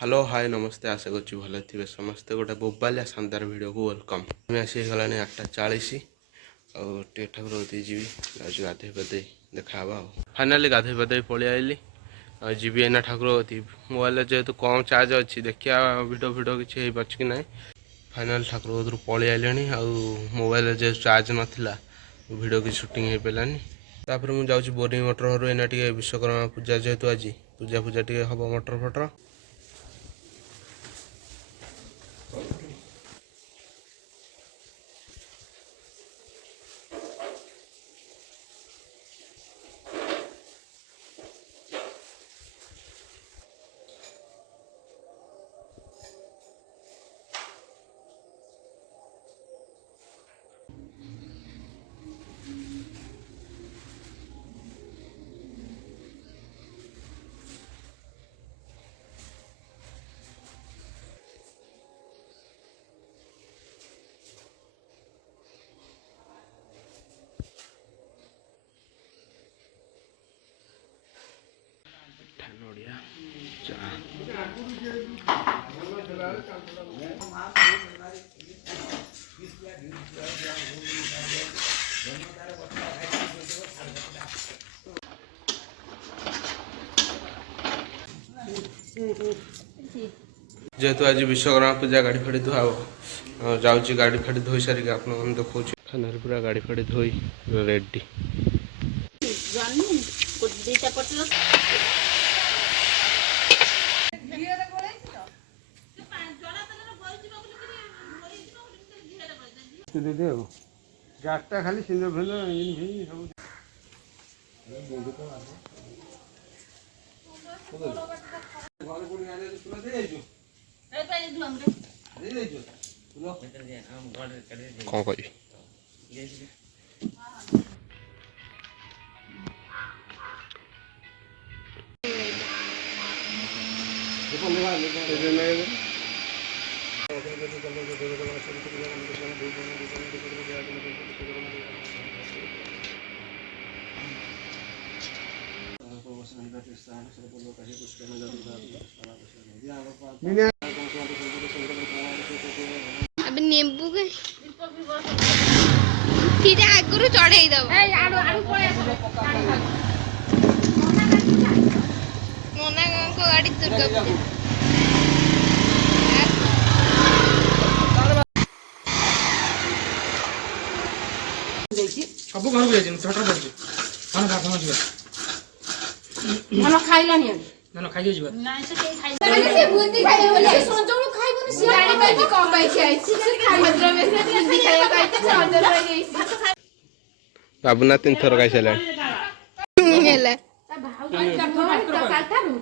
Hello hi नमस्ते आशा कर भल थे समस्ते गोटे बोबालिया शानदार वीडियो को वेलकम। आसीगला 8:40 आगे ठाकुर कती जी गाधे पाधे देखा फाइनाली गाधे पाधे पलि आइली जी एना ठाकुर कती मोबाइल जेहेतु कम चार्ज अच्छी देखिया भिडियो भिडियो किसी हो कि ना। फाइनाल ठाकुर कतरू पलि आइले मोबाइल जेहेतु चार्ज नाला भिडियो की शूटिंग हो पारानी। तापर मुझे जाऊँगी बोरिंग मटर घर एना टे विश्वकर्मा पूजा जेहेतु आज पूजा पूजा टे हम मटर फटर नड़िया जेहेतु आज विश्वकर्मा पूजा गाड़ी फाड़ी धुआ जाऊँगी गाड़ी फाड़ी धोई सारिक आप देखा खाना पूरा गाड़ी फाड़ी धोई रेडी। गाड़टा खाली सिंदूर फिंदूर इंजिन कौन कह अब नींबू के सीधा आगुरु चढ़ाई दब मोना को गाड़ी दुर्गा पूजा सब घर को जाइए छटा पड़े हाँ बाथम जा मान खाइलानी मान खाइ जा से बुंदी खाइ बोले सोजो खाइबो से जानि पाइ कि कम पाइ छै से खाइ मतलब में से बुंदी खाइ पाइ त सोजो रह गई बाबूना 3 थर खाइ सला हेला भाउ का काटा नु